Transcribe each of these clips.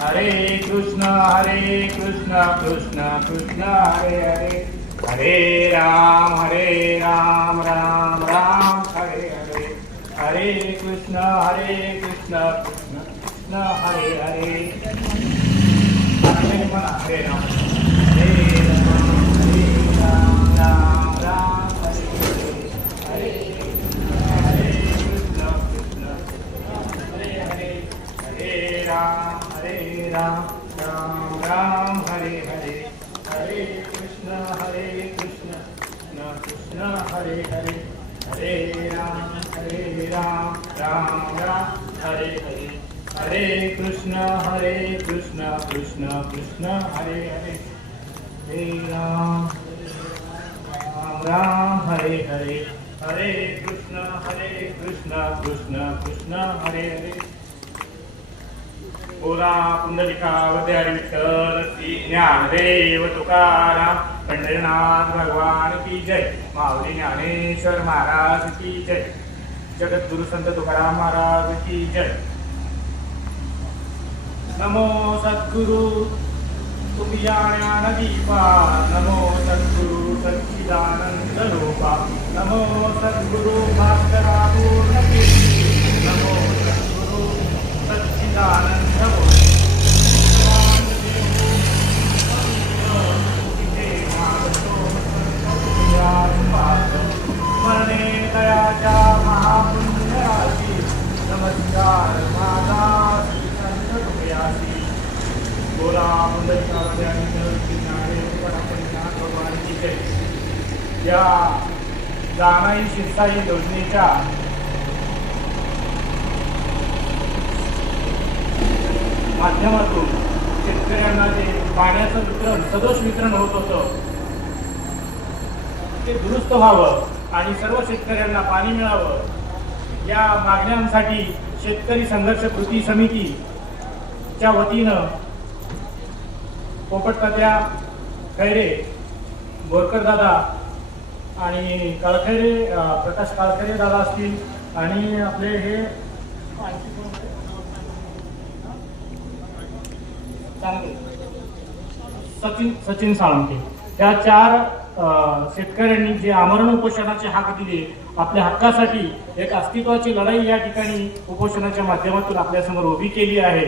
हरे कृष्ण कृष्ण कृष्ण हरे हरे, हरे राम राम राम हरे हरे, हरे कृष्ण कृष्ण कृष्ण हरे हरे, हरे राम हरे राम राम राम हरे हरे, हरे कृष्ण हरे हरे, हरे राम राम राम हरे हरे, हरे कृष्ण कृष्ण कृष्ण हरे हरे, हरे राम राम राम हरे हरे, हरे कृष्ण कृष्ण कृष्ण हरे हरे, हरे राम राम हरे हरे, हरे कृष्ण कृष्ण कृष्ण हरे हरे. बोला पुंडलिकावते हरी विठ्ठल श्री ज्ञानदेव तुकाराम पंढरीनाथ भगवान की जय, माऊली ज्ञानेश्वर महाराज की जय, जगद्गुरु संत तुकाराम महाराज की जय. नमो सद्गुरु तुम्ही ज्ञान दीपा, नमो सद्गुरु सच्चिदानंद रूपा, नमो सद्गुरु भास्करा पूर्ण कीर्ती, नमो सद्गुरु सच्चिदानंद स्मरणे दयाच्या महापुण्यराशी, नमस्कार माझा श्री संत तुकयासी. बोला भगवान की जय. या जानाई शिरसाई योजनेच्या माध्यमातून शेतकऱ्यांना जे पाण्याचं वितरण सदोष वितरण होत होतं ते दुरुस्त व्हावं आणि सर्व शेतकऱ्यांना पाणी मिळावं, या मागण्यांसाठी शेतकरी संघर्ष कृती समितीच्या वतीनं पोपटतात्या खैरे, बोरकर दादा आणि काळखैरे, प्रकाश काळखैरे दादा असतील आणि आपले हे सचिन साळुंखे, या 4 शेतकऱ्यांनी जे आमरण उपोषणाचे हाक दिले, आपल्या हक्कासाठी एक अस्तित्वाची लढाई या ठिकाणी उपोषणाच्या माध्यमातून आपल्यासमोर उभी केली आहे.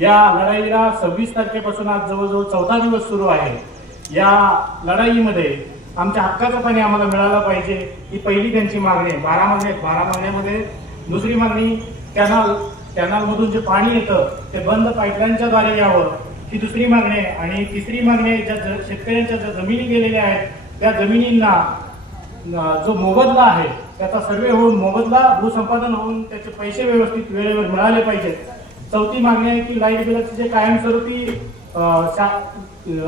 या लढाईला 26 तारखेपासून आज जवळजवळ 4था दिवस सुरू आहे. या लढाईमध्ये आमच्या हक्काचं पाणी आम्हाला मिळालं पाहिजे ही पहिली त्यांची मागणी आहे. 12 मागण्यामध्ये दुसरी मागणी कॅनलमधून जे पाणी येतं ते बंद पाईपलाईनच्या द्वारे यावं ही दुसरी मागणी आहे. आणि तिसरी मागणी आहे, ज्या शेतकऱ्यांच्या ज्या जमिनी गेलेल्या आहेत त्या जमिनींना जो मोबदला आहे त्याचा सर्वे होऊन मोबदला भूसंपादन होऊन त्याचे पैसे व्यवस्थित वेळेवर मिळाले पाहिजेत. चौथी मागणी आहे की लाईट बिलाची जे कायमस्वरूपी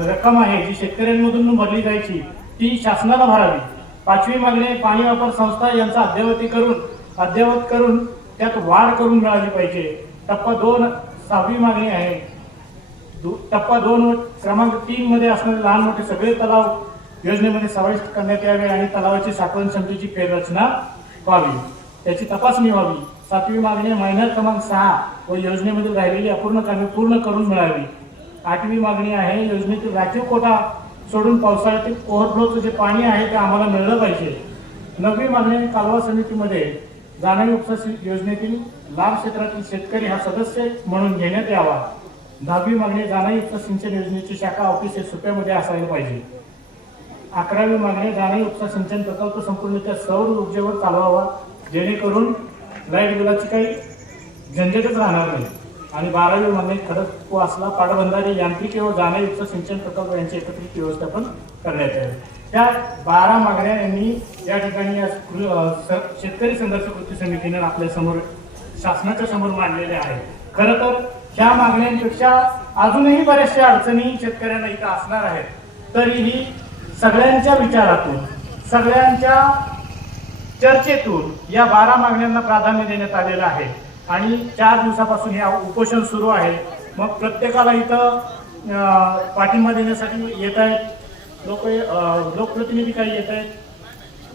रक्कम आहे जी शेतकऱ्यांमधून भरली जायची ती शासनाला भरावी. 5वी मागणी आहे, पाणी वापर संस्था यांचा अद्ययावत करून त्यात वाढ करून मिळाली पाहिजे. टप्पा 2 6वी मागणी आहे, टप्पा 2 क्रमांक 3 मध्ये असणारे लहान मोठे सगळे तलाव योजनेमध्ये समाविष्ट करण्यात यावे आणि तलावाची साठवण क्षमतेची फेररचना व्हावी, त्याची तपासणी व्हावी. 7वी मागणी महिन्यात क्रमांक 6 व योजनेमध्ये राहिलेली अपूर्ण कामे पूर्ण करून मिळावी. 8वी मागणी आहे, योजनेतील राखीव कोटा सोडून पावसाळ्यातील ओव्हरफ्लोचं जे पाणी आहे ते आम्हाला मिळलं पाहिजे. 9वी मागणी, कालवा समितीमध्ये जाणवी उपसा योजनेतील लाभ क्षेत्रातील शेतकरी हा सदस्य म्हणून घेण्यात यावा. 10वी मागणी, जाणवी उपसा सिंचन योजनेची शाखा ऑफिस हे सुप्यामध्ये असायला पाहिजे. 11वी मागणी, जाणवी उपसा सिंचन प्रकल्प संपूर्णतः सौर ऊर्जेवर चालवावा जेणेकरून लाईट बिलाची काही झंझटच राहणार नाही. आणि 12वी मागणी, खडकवासला पाटबंधारे यांत्रिकी व जाणवी उपसा सिंचन प्रकल्प यांचे एकत्रित व्यवस्थापन करण्यात यावे. त्या 12 मागण्या यांनी या ठिकाणी शेतकरी संघर्ष कृती समितीने आपल्या समोर शासनाच्या समोर मांडलेल्या आहेत. खरं तर ह्या मागण्यांपेक्षा अजूनही बऱ्याचशा अडचणी शेतकऱ्यांना इथं असणार आहेत. तरीही सगळ्यांच्या विचारातून सगळ्यांच्या चर्चेतून या 12 मागण्यांना प्राधान्य देण्यात आलेलं आहे आणि 4 दिवसापासून हे उपोषण सुरू आहे. मग प्रत्येकाला इथं पाठिंबा देण्यासाठी येत आहेत लोकप्रतिनिधी, काही येत आहेत,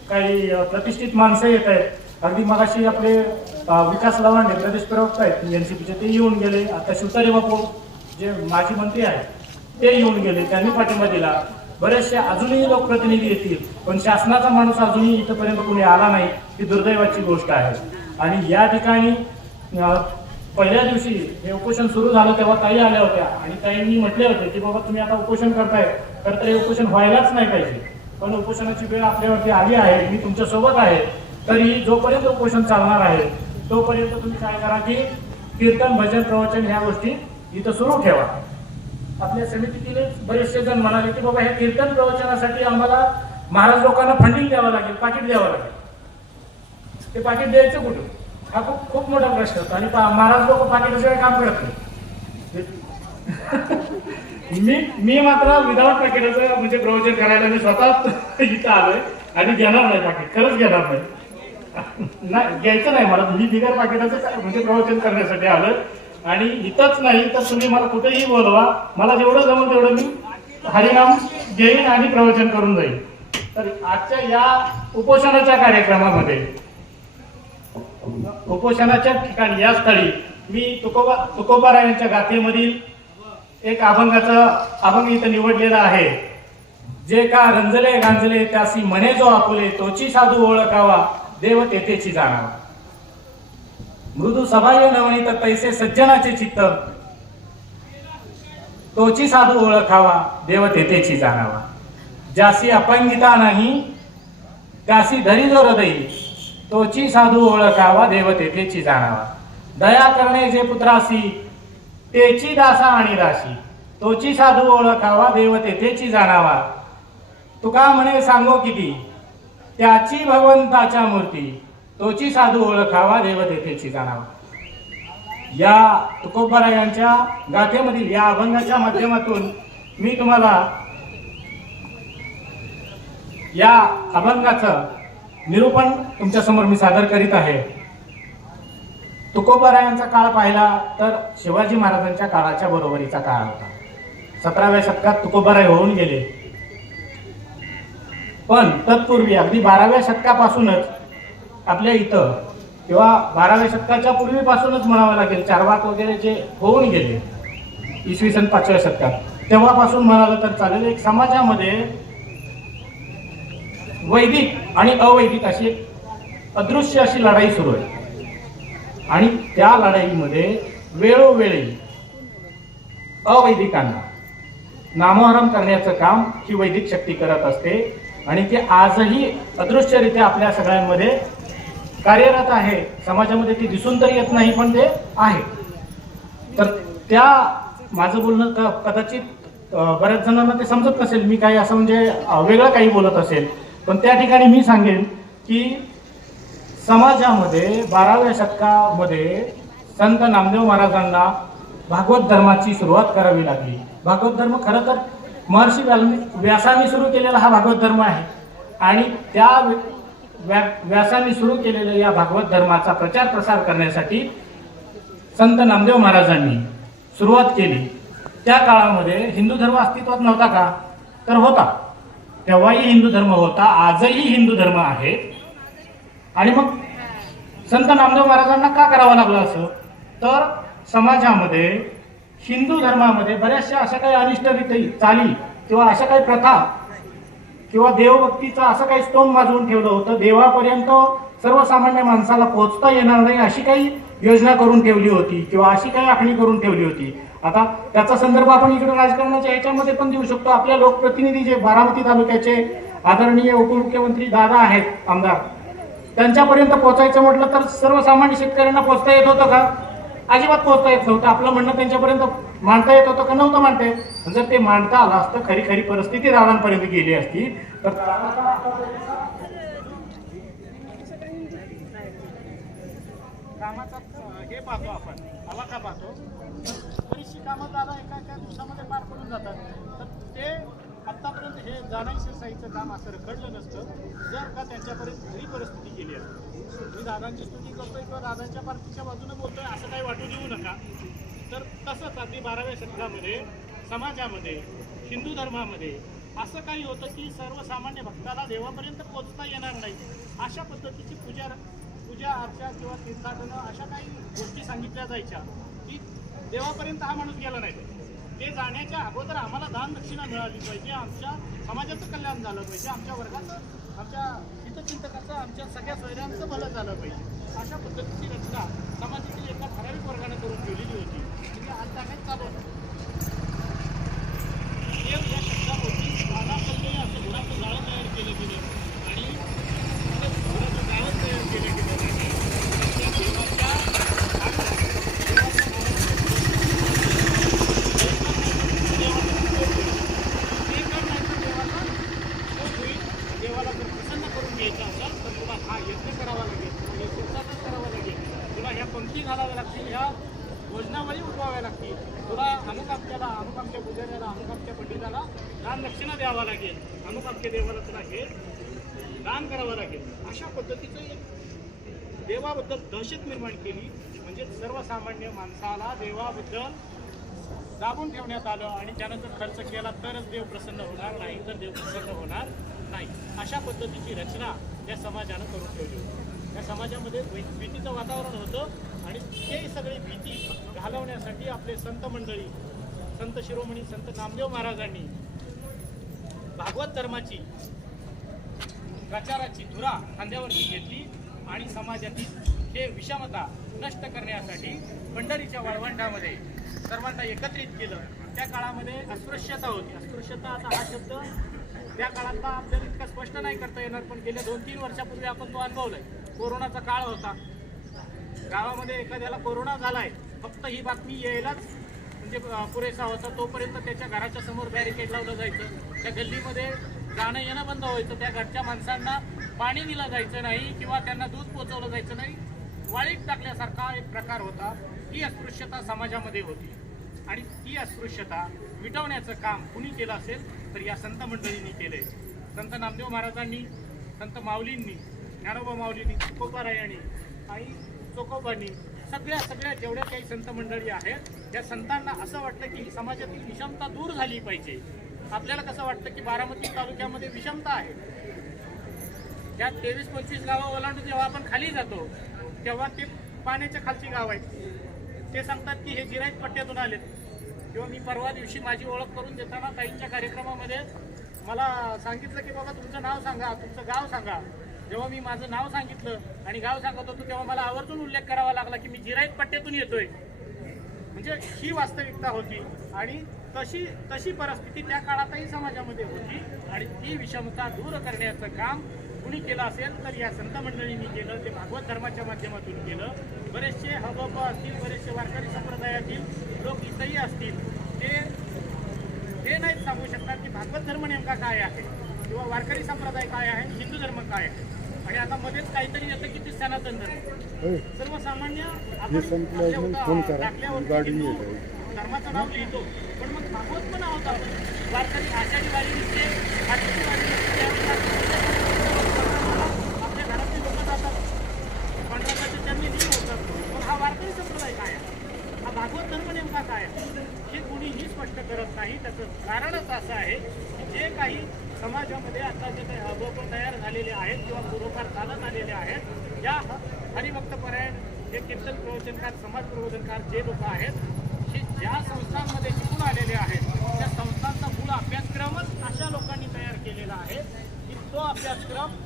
काही प्रतिष्ठित माणसं येत आहेत. अगदी मगाशी आपले विकास लवांडे प्रदेश प्रवक्ता आहेत एनसीपीचे, ते येऊन गेले. आता शिवतारे बापू जे माजी मंत्री आहेत ते येऊन गेले, त्यांनी पाठिंबा दिला. बरेचसे अजूनही लोकप्रतिनिधी येतील, पण शासनाचा माणूस अजूनही इथपर्यंत कुणी आला नाही, ही दुर्दैवाची गोष्ट आहे. आणि या ठिकाणी पहिल्या दिवशी हे उपोषण सुरू झालं तेव्हा ताई आल्या होत्या आणि ताईंनी म्हटले होते की बाबा तुम्ही आता उपोषण करताय, तर हे उपोषण व्हायलाच नाही पाहिजे, पण उपोषणाची वेळ आपल्यावरती आली आहे, मी तुमच्या सोबत आहे. तरी जोपर्यंत उपोषण चालणार आहे तोपर्यंत तुम्ही काय करा की कीर्तन, भजन, प्रवचन ह्या गोष्टी इथं सुरू ठेवा. आपल्या समितीतील बरेचसे जण म्हणाले की बाबा ह्या कीर्तन प्रवचनासाठी आम्हाला महाराज लोकांना फंडिंग द्यावं लागेल, पाकिट द्यावं लागेल. ते पाकिट द्यायचं कुठं, हा खूप खूप मोठा प्रश्न होता. आणि महाराज लोक पाकिटाशिवाय काम करत नाही. मी मात्र विदाउट पाकिटाचं म्हणजे प्रवचन करायला मी स्वतः इथं आलोय आणि घेणार नाही पाकिट, खरंच घेणार नाही. नाही घ्यायचं नाही मला, मी बिगर पाकिटाचं म्हणजे प्रवचन करण्यासाठी आलोय. आणि इथंच नाही तर तुम्ही मला कुठेही बोलवा, मला जेवढं जमलं तेवढं मी हरिनाम घेईन आणि प्रवचन करून जाईल. तर आजच्या या उपोषणाच्या कार्यक्रमामध्ये, उपोषणाच्या ठिकाणी या स्थळी मी तुकोबारायांच्या गाथेमधील एक अभंग इथं निवडलेला आहे. जे का रंजले गांजले त्यासी म्हणे जो आपुले, तोची साधू ओळखावा देव तेथेची जाणावा. मृदू सभाय नवनीत तैसे सज्जनाचे चित्त, तोची साधू ओळखावा देव तेथेची जाणावा. ज्यासी अपंगिता नाही त्यासी धरी जो हृदयी, तोची साधू ओळखावा देव तेथेची जाणावा. दया करणे जे पुत्रासी तेची दासा आणि दासी, तोची साधू ओळखावा देव तेथेची जाणावा. तुका म्हणे सांगो किती त्याची भगवंताच्या मूर्ती, तोची साधू ओळखावा देव तेथेची जाणावा. या तुकोबारायांच्या गाथेमधील या अभंगाच्या माध्यमातून मी तुम्हाला या अभंगाचं निरूपण तुमच्या समोर मी सादर करीत आहे. तुकोबारायांचा काळ पाहिला तर शिवाजी महाराजांच्या काळाच्या बरोबरीचा काळ होता. 17व्या शतकात तुकोबाराय होऊन गेले, पण तत्पूर्वी अगदी 12व्या शतकापासूनच आपल्या इथं, किंवा 12व्या शतकाच्या पूर्वीपासूनच म्हणावं लागेल, चारवाक वगैरे जे होऊन गेले इसवी सन 5व्या शतकात, तेव्हापासून म्हणालं तर चालेल, एक समाजामध्ये वैदिक आणि अवैदिक अशी अदृश्य अशी लढाई सुरू आहे. आणि त्या लढाईमध्ये वेळोवेळी अवैदिकांना नामोहरम करण्याचं काम ही वैदिक शक्ती करत असते. आणि ते आजही अदृश्यरित्या आपल्या सगळ्यांमध्ये कार्यरत आहे. समाजामध्ये ती दिसून तर येत नाही, पण ते आहे. तर त्या माझं बोलणं कदाचित बऱ्याच जणांना ते समजत नसेल, मी काही असं म्हणजे वेगळं काही बोलत असेल, पण त्या ठिकाणी मी सांगेन की समाजामध्ये 12व्या शतकामध्ये संत नामदेव महाराजांना भागवत धर्माची सुरुवात करावी लागली. भागवत धर्म खरं तर महर्षी व्यासांनी सुरू केलेला हा भागवत धर्म आहे. आणि त्या व्यासांनी सुरू केलेल्या या भागवत धर्माचा प्रचार प्रसार करण्यासाठी संत नामदेव महाराजांनी सुरुवात केली. त्या काळामध्ये हिंदू धर्म अस्तित्वात नव्हता का? तर होता. तेव्हाही हिंदू धर्म होता, आजही हिंदू धर्म आहे. आणि मग संत नामदेव महाराजांना का करावं लागलं असं? तर समाजामध्ये हिंदू धर्मामध्ये बऱ्याचशा अशा काही अनिष्ट रीती चाली किंवा अशा काही प्रथा किंवा देवभक्तीचं असं काही स्तोम वाजवून ठेवलं होतं. देवापर्यंत सर्वसामान्य माणसाला पोहोचता येणार नाही अशी काही योजना करून ठेवली होती किंवा अशी काही आखणी करून ठेवली होती. आता त्याचा संदर्भ आपण इकडे राजकारणाच्या ह्याच्यामध्ये पण देऊ शकतो. आपल्या लोकप्रतिनिधी जे बारामती तालुक्याचे आदरणीय उपमुख्यमंत्री दादा आहेत, आमदार, त्यांच्यापर्यंत पोहोचायचं म्हटलं तर सर्वसामान्य शेतकऱ्यांना पोहोचता येत होतं का? अजिबात पोहोचता येत नव्हतं. आपलं म्हणणं त्यांच्यापर्यंत मांडता येत होतं का? नव्हतं मांडता येत. जर ते मांडता आलं असतं, खरी खरी परिस्थिती दादांपर्यंत गेली असती तर कामाचा हे पाहतो आपण, आवाका पाहतो, बरीचशी कामं दादा एका दिवसामध्ये पार पडून जातात. तर ते आत्तापर्यंत हे जाणाई शिरसाईचं काम असं रखडलं नसतं जर का त्यांच्यापर्यंत खरी परिस्थिती गेली असती. मी दादांची स्तुती करतोय किंवा दादांच्या पार्टीच्या बाजूने बोलतोय असं काही वाटू देऊ नका. तर तसंच अगदी 12व्या शतकामध्ये समाजामध्ये हिंदू धर्मामध्ये असं काही होतं की सर्वसामान्य भक्ताला देवापर्यंत पोहोचता येणार नाही. अशा पद्धतीची पूजा अर्चा किंवा तीर्थाटनं अशा काही गोष्टी सांगितल्या जायच्या की देवापर्यंत हा माणूस गेला नाही. जाण्याच्या अगोदर आम्हाला दान दक्षिणा मिळाली पाहिजे, आमच्या समाजाचं कल्याण झालं पाहिजे, आमच्या वर्गाचं, आमच्या हितचिंतकाचं, आमच्या सगळ्या सोयऱ्यांचं भलं झालं पाहिजे. अशा पद्धतीची रचना समाजातील एका ठराविक वर्गाने करून ठेवलेली होती. म्हणजे आज जाण्यात चालू होतं. देव या शब्दावरती आलापल्ले असं गुणाचं जाळं तयार केलं गेलं आणि गुणाचं जाळं तयार केलं गेलं आणि त्या देवाच्या देवाला जर प्रसन्न करून घ्यायचं असेल तर तुला हा यज्ञ करावा लागेल, तुला यज्ञाचाच करावा लागेल, तुला ह्या पंक्ती घालाव्या लागतील, ह्या भोजनावळी उठवाव्या लागतील, तुला अमुक आमच्याला, अमुक आमच्या पुजाऱ्याला, अमुक आमच्या पंडिताला दान दक्षिणा द्यावा लागेल, अमुक आमच्या देवाला तुला हे दान करावं लागेल. अशा पद्धतीचं एक देवाबद्दल दहशत निर्माण केली. म्हणजे सर्वसामान्य माणसाला देवाबद्दल दाबून ठेवण्यात आलं आणि त्यानं जर खर्च केला तरच देव प्रसन्न होणार, नाही तर देव प्रसन्न होणार नाही. अशा पद्धतीची रचना या समाजानं करून ठेवली होती. या समाजामध्ये भीतीचं वातावरण होतं आणि ते सगळी भीती घालवण्यासाठी आपले संत मंडळी, संत शिरोमणी संत नामदेव महाराजांनी भागवत धर्माची प्रचाराची धुरा खांद्यावरती घेतली आणि समाजातील हे विषमता नष्ट करण्यासाठी पंढरीच्या वाळवंटामध्ये सर्वांना एकत्रित केलं. त्या काळामध्ये अस्पृश्यता होती. अस्पृश्यता आता हा शब्द त्या काळातला आपल्याला इतका स्पष्ट नाही करता येणार, पण गेल्या 2-3 वर्षापूर्वी आपण तो अनुभवलाय. कोरोनाचा काळ होता, गावामध्ये एखाद्याला कोरोना झालाय, फक्त ही बातमी यायलाच म्हणजे पुरेसा होता. तोपर्यंत त्याच्या घराच्या समोर बॅरिकेड लावलं जायचं, त्या गल्लीमध्ये जाणं येणं बंद व्हायचं, त्या घरच्या माणसांना पाणी दिलं जायचं नाही किंवा त्यांना दूध पोचवलं जायचं नाही. वाळीत टाकल्यासारखा एक प्रकार होता. ही अस्पृश्यता समाजामध्ये होती आणि ती अस्पृश्यता मिटवण्याचं काम कुणी केलं असेल तर या संत मंडळींनी केले. संत नामदेव महाराजांनी, संत माऊलींनी, ज्ञानोबा माऊलींनी, तुकोबारायांनी आणि चोकोबांनी, सगळ्या जेवढ्या काही संत मंडळी आहेत त्या संतांना असं वाटतं की समाजातील विषमता दूर झाली पाहिजे. आपल्याला कसं वाटतं की बारामती तालुक्यामध्ये विषमता आहे. त्यात 23-25 गावं ओलांडून जेव्हा आपण खाली जातो तेव्हा ते पाण्याच्या खालची गाव आहेत. ते सांगतात की हे जिरायत पट्ट्यातून आलेत. किंवा मी परवा दिवशी माझी ओळख करून देताना ताईंच्या कार्यक्रमामध्ये मला सांगितलं की बाबा तुमचं नाव सांगा, तुमचं गाव सांगा. जेव्हा मी माझं नाव सांगितलं आणि गाव सांगत होतो तेव्हा मला आवर्जून उल्लेख करावा लागला की मी जिरायत पट्ट्यातून येतोय. म्हणजे ही वास्तविकता होती आणि तशी परिस्थिती त्या काळातही समाजामध्ये होती आणि ती विषमता दूर करण्याचं काम कुणी केलं असेल तर या संत मंडळींनी केलं. ते भागवत धर्माच्या माध्यमातून केलं. बरेचसे हबप असतील, बरेचसे वारकरी संप्रदायातील लोक इथंही असतील, ते नाहीत सांगू शकतात की भागवत धर्म नेमका काय आहे किंवा वारकरी संप्रदाय काय आहे, हिंदू धर्म काय आहे. आणि आता मध्येच काहीतरी येतं की ते सनातन धर्म. सर्वसामान्य आपण टाकल्यावर हिंदू धर्माचं नाव लिहितो, पण मग भागवत पण आहोत आपण. वारकरी आषाढी वारी निघते, आषाढी वारी निघते, आपल्या घरातले लोक जातात, पांडुरंगाच्या चरणी लीन होतात. मग हा वारकरी संप्रदाय काय आहे, हा भागवत धर्म नेमका काय आहे, हे कुणीही स्पष्ट करत नाही. त्याचं कारणच असं आहे की जे काही समाजामध्ये आता जे काही अभोप तयार झालेले आहेत किंवा पूर्वकार चालत आलेले आहेत, या हरिभक्तपरायण हे कीर्तन प्रवचनकार, समाज प्रबोधनकार जे लोक आहेत, हे ज्या संस्थांमध्ये शिकून आलेले आहेत त्या संस्थांचा मूळ अभ्यासक्रमच अशा लोकांनी तयार केलेला आहे की तो अभ्यासक्रम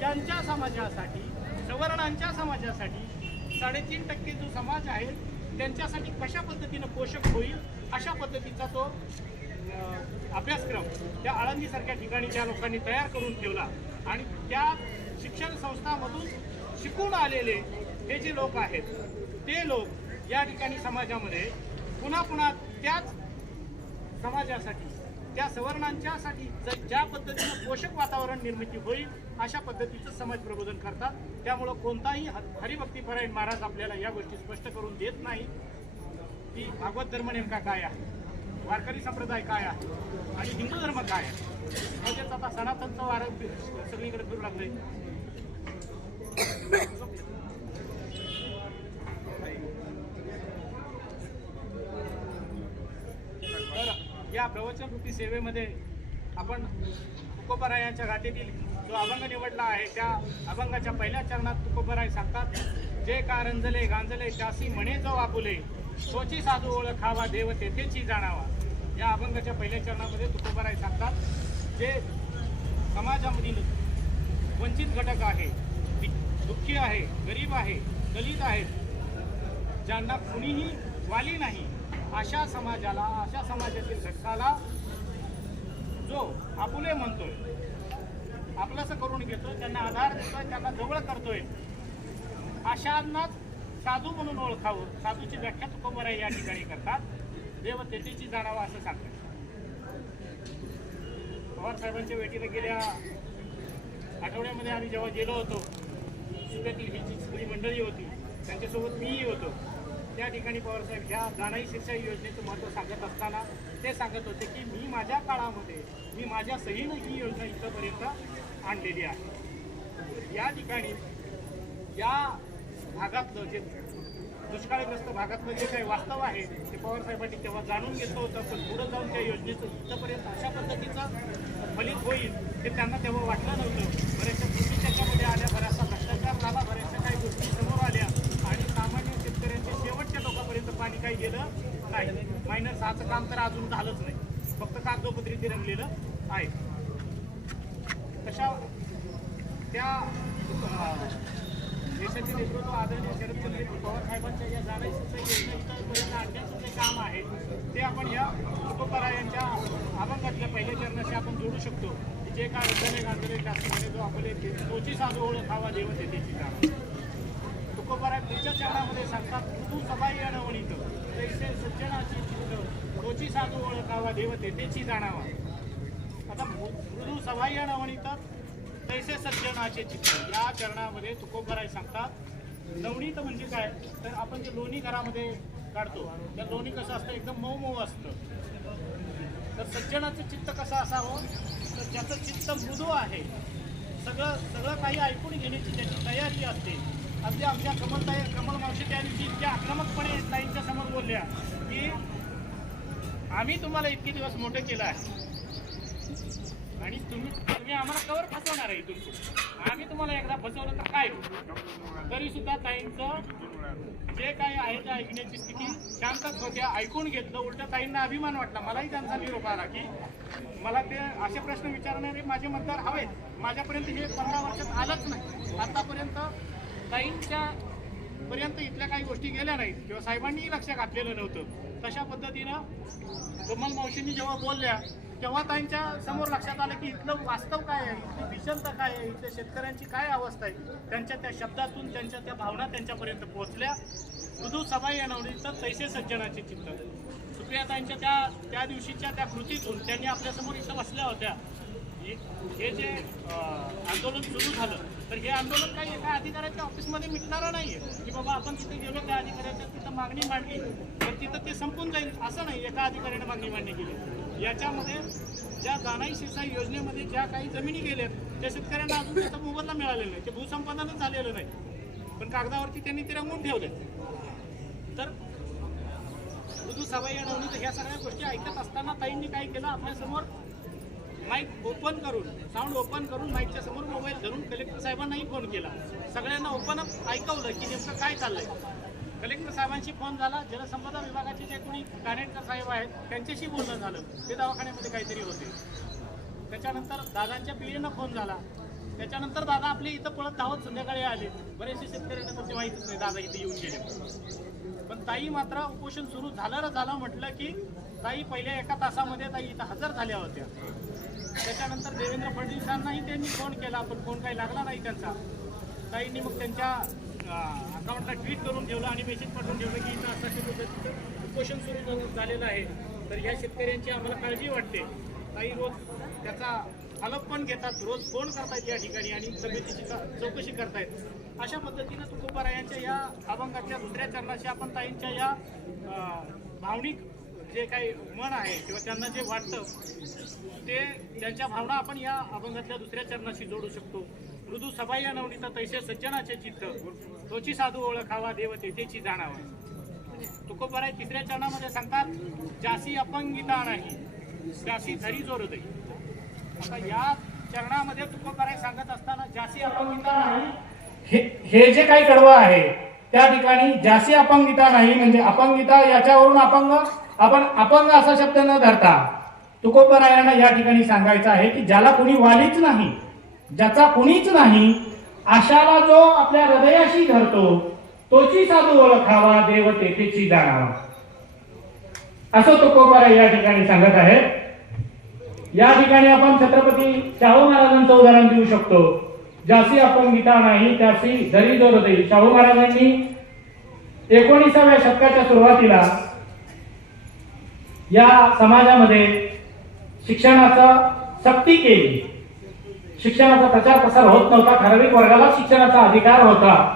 त्यांच्या समाजासाठी, सवर्णांच्या समाजासाठी 3.5% जो समाज आहे त्यांच्यासाठी कशा पद्धतीनं पोषक होईल अशा पद्धतीचा तो अभ्यासक्रम त्या आळंदीसारख्या ठिकाणी त्या लोकांनी तयार करून ठेवला. आणि त्या शिक्षण संस्थांमधून शिकून आलेले हे जे लोक आहेत ते लोक या ठिकाणी समाजामध्ये पुन्हा त्याच समाजासाठी, त्या सवर्णांच्यासाठी ज्या पद्धतीनं पोषक वातावरण निर्मिती होईल अशा पद्धतीचं समाज प्रबोधन करतात. त्यामुळं कोणताही हरिभक्तीपरायण महाराज आपल्याला या गोष्टी स्पष्ट करून देत नाही की भागवत धर्म नेमका काय आहे, वारकरी संप्रदाय काय आहे आणि हिंदू धर्म काय आहे. म्हणजेच आता सनातनचं वारं सगळीकडे फिरू लागलंय. तर या प्रवचनरूपी सेवेमध्ये आपण तुकोबारायांच्या गाथेतील जो अभंग निवडला आहे त्या अभंगाच्या पहिल्या चरणात तुकोबाराय सांगतात, जे कारंजले गांजले त्यासी म्हणे जो आपुले, सोची साधू ओळखावा देव तेथेची जाणावा. या अभंगाच्या पहिल्या चरणामध्ये तुकोबाराय सांगतात जे समाजामधील वंचित घटक आहे, दुःखी आहे, गरीब आहे, दलित आहेत, ज्यांना कुणीही वाली नाही, अशा समाजाला, अशा समाजातील घटकाला जो आपुले म्हणतोय, आपलंसं करून घेतोय, त्यांना आधार देतोय, त्यांना जवळ करतोय, अशांनाच साधू म्हणून ओळखावं. साधूची व्याख्या तुकोबाराय या ठिकाणी करतात. देव तेथेची जाणावं असं सांगतात. पवार साहेबांच्या भेटीला गेल्या आठवड्यामध्ये आम्ही जेव्हा गेलो होतो, सुप्यातील ही जी सगळी मंडळी होती त्यांच्यासोबत मीही होतो, त्या ठिकाणी पवारसाहेब ह्या जाणाई शिरसाई योजनेचं महत्त्व सांगत असताना ते सांगत होते की मी माझ्या काळामध्ये मी माझ्या सहीनं ही योजना इथंपर्यंत आणलेली आहे. या ठिकाणी या भागातलं जे दुष्काळग्रस्त भागातलं जे काही वास्तव आहे ते पवारसाहेबांनी तेव्हा जाणून घेतलं होतं, पण पुढं जाऊन त्या योजनेचं इथंपर्यंत अशा पद्धतीचं फलित होईल हे त्यांना तेव्हा वाटलं नव्हतं. बऱ्याचशा गोष्टी त्याच्यामध्ये आल्या, बऱ्याचसा भ्रष्टाचार झाला, बऱ्याचशा काही गोष्टी समोर आल्या आणि सामान्य शेतकऱ्यांच्या शेवटच्या टोकापर्यंत पाणी काही गेलं नाही. -6चं काम तर अजून झालंच नाही, फक्त कागदोपत्री ते रंगलेलं आहे. तशा त्या देशाचे नेतृत्व आदरणीय शरदचंद्र पवार साहेबांच्या या जाणाई शिरसाई योजनेपर्यंत आणण्याचं जे काम आहे ते आपण या तुकोबाराय यांच्या अभंगातल्या पहिल्या चरणाशी आपण जोडू शकतो. जे काय उद्धने गांधरे शास्त्रीने जो आपले तोची साधू ओळखावा देव तेथेची जाणावा. तुकोबाराय पुढच्या चरणामध्ये सांगतात मृदू सबाई अणवणीत तैसे सज्जनाची चित्त तोची साधू ओळखावा देव तेथेची जाणावा. आता मृदू सबाई अणवणीत तैसे सज्जनाचे चित्त या चरणामध्ये तुकोबाराय सांगतात नवनीत म्हणजे काय तर आपण जे लोणी घरामध्ये काढतो त्या लोणी कसं असतं एकदम मऊ मऊ असतं. तर सज्जनाचं चित्त कसं असावं तर ज्याचं चित्त मृदू आहे, सगळं काही ऐकून घेण्याची त्याची तयारी असते. अगदी आमच्या कमल मावशी त्या दिवशी इतक्या आक्रमकपणे ताईंच्या समोर बोलल्या की आम्ही तुम्हाला इतके दिवस मोठे केलं आहे आणि तुम्ही आम्हाला कवर फसवणार आहे. इथून पुढे आम्ही तुम्हाला एकदा फसवलं तर काय तरी सुद्धा ताईंचं जे काही आहे ते ऐकण्याची स्थिती शांतच होत्या. ऐकून घेतलं, उलट ताईंना अभिमान वाटला. मलाही त्यांचा निरोप आला की मला ते असे प्रश्न विचारणारे माझे मतदार हवेत. माझ्यापर्यंत हे 15 वर्षात आलंच नाही. आतापर्यंत ताईंच्या पर्यंत इथल्या काही गोष्टी गेल्या नाहीत किंवा साहेबांनीही लक्ष घातलेलं नव्हतं. तशा पद्धतीनं कमल मावशींनी जेव्हा बोलल्या तेव्हा ताईंच्या समोर लक्षात आलं की इथलं वास्तव काय आहे, इथली विषमता काय आहे, इथल्या शेतकऱ्यांची काय अवस्था आहे. त्यांच्या त्या शब्दातून त्यांच्या त्या भावना त्यांच्यापर्यंत पोहोचल्या. मृदू सबाई अणवणीत तैसे सज्जनाचे चित्त. सुप्रियाताईंच्या त्या दिवशीच्या त्या कृतीतून त्यांनी आपल्यासमोर इथं बसल्या होत्या. हे जे आंदोलन सुरू झालं तर हे आंदोलन काही एका अधिकाऱ्याच्या ऑफिसमध्ये मिटणारं नाही आहे की बाबा आपण तिथे गेलो त्या अधिकाऱ्याच्या तिथं मागणी मांडली तर तिथं ते संपून जाईल असं नाही. एका अधिकाऱ्याने मागणी मांडणी केली. याच्यामध्ये ज्या जाणाई शिरसाई योजनेमध्ये ज्या काही जमिनी गेल्यात त्या शेतकऱ्यांना अजून त्याचा मोबदला मिळालेला नाही, ते भूसंपादनच झालेलं नाही, पण कागदावरती त्यांनी ते रंगवून ठेवले. तर मृदू सबाई अणवणीत ह्या सगळ्या गोष्टी ऐकत असताना ताईंनी काय केलं, आपल्यासमोर माईक ओपन करून, साऊंड ओपन करून माईकच्या समोर मोबाईल धरून कलेक्टर साहेबांनाही फोन केला. सगळ्यांना ओपन अप ऐकवलं की नेमकं काय चाललंय. कलेक्टर साहेबांशी फोन झाला. जलसंपदा विभागाचे जे कोणी कानेटकर साहेब आहेत त्यांच्याशी बोलणं झालं. ते दवाखान्यामध्ये काहीतरी होते. त्याच्यानंतर दादांच्या पिढीनं फोन झाला. त्याच्यानंतर दादा आपले इथं पळत धावत संध्याकाळी आले. बरेचसे शेतकऱ्यांना तर ते माहीतच नाही दादा इथे येऊन गेले. पण ताई मात्र उपोषण सुरू झालं म्हटलं की ताई पहिल्या एका तासामध्ये ताई इथं हजर झाल्या होत्या. त्याच्यानंतर देवेंद्र फडणवीसांनाही त्यांनी फोन केला पण फोन काही लागला नाही त्यांचा. ताईंनी मग त्यांच्या अकाउंटला ट्विट करून ठेवलं आणि मेसेज पाठवून ठेवलं की इथं असं उपोषण सुरू झालेलं आहे तर या शेतकऱ्यांची आम्हाला काळजी वाटते. ताई रोज त्याचा फॉलोअप पण घेतात, रोज फोन करतायत या ठिकाणी आणि तब्येतीची चौकशी करतायत. अशा पद्धतीनं तुकोबाराय यांच्या या अभंगाच्या दुसऱ्या चरणाशी आपण ताईंच्या या भावनिक जे काही मन आहे किंवा त्यांना जे वाटतं ते त्यांच्या भावना आपण या अभंगातल्या दुसऱ्या चरणाशी जोडू शकतो. मृदू सबाई अणवणीत तैसे सज्जनाचे चित्त तोची साधू ओळखावा देव तेथेची जाणावा. तुकोबाराय तिसऱ्या चरणामध्ये सांगतात जासी अपंगिता नाही जासी धरी जोर दे. आता या चरणामध्ये तुकोबाराय सांगत असताना जासी अपंगिता नाही हे जे काही कडवं आहे त्या ठिकाणी जासी अपंगिता नाही म्हणजे अपंगिता याच्यावरून अपंग आपण अपंग असा शब्द न धरता तुकोबरायांना या ठिकाणी सांगायचं आहे की ज्याला कोणी वालीच नाही, ज्याचा कुणीच नाही, अशाला जो आपल्या हृदयाशी धरतो तोची साधू ओळखावा, देव तेथेची जाणावा, असं तुकोबराय या ठिकाणी सांगत आहे. या ठिकाणी आपण छत्रपती शाहू महाराजांचं उदाहरण देऊ शकतो. ज्यासी अपंगिता नाही त्यासी धरी जो हृदय. शाहू महाराजांनी 19व्या शतकाच्या सुरुवातीला या समाजामध्ये शिक्षणाचा सक्ती केली. शिक्षणाचा प्रचार प्रसार होत नव्हता, ठराविक वर्गाला शिक्षणाचा अधिकार होता.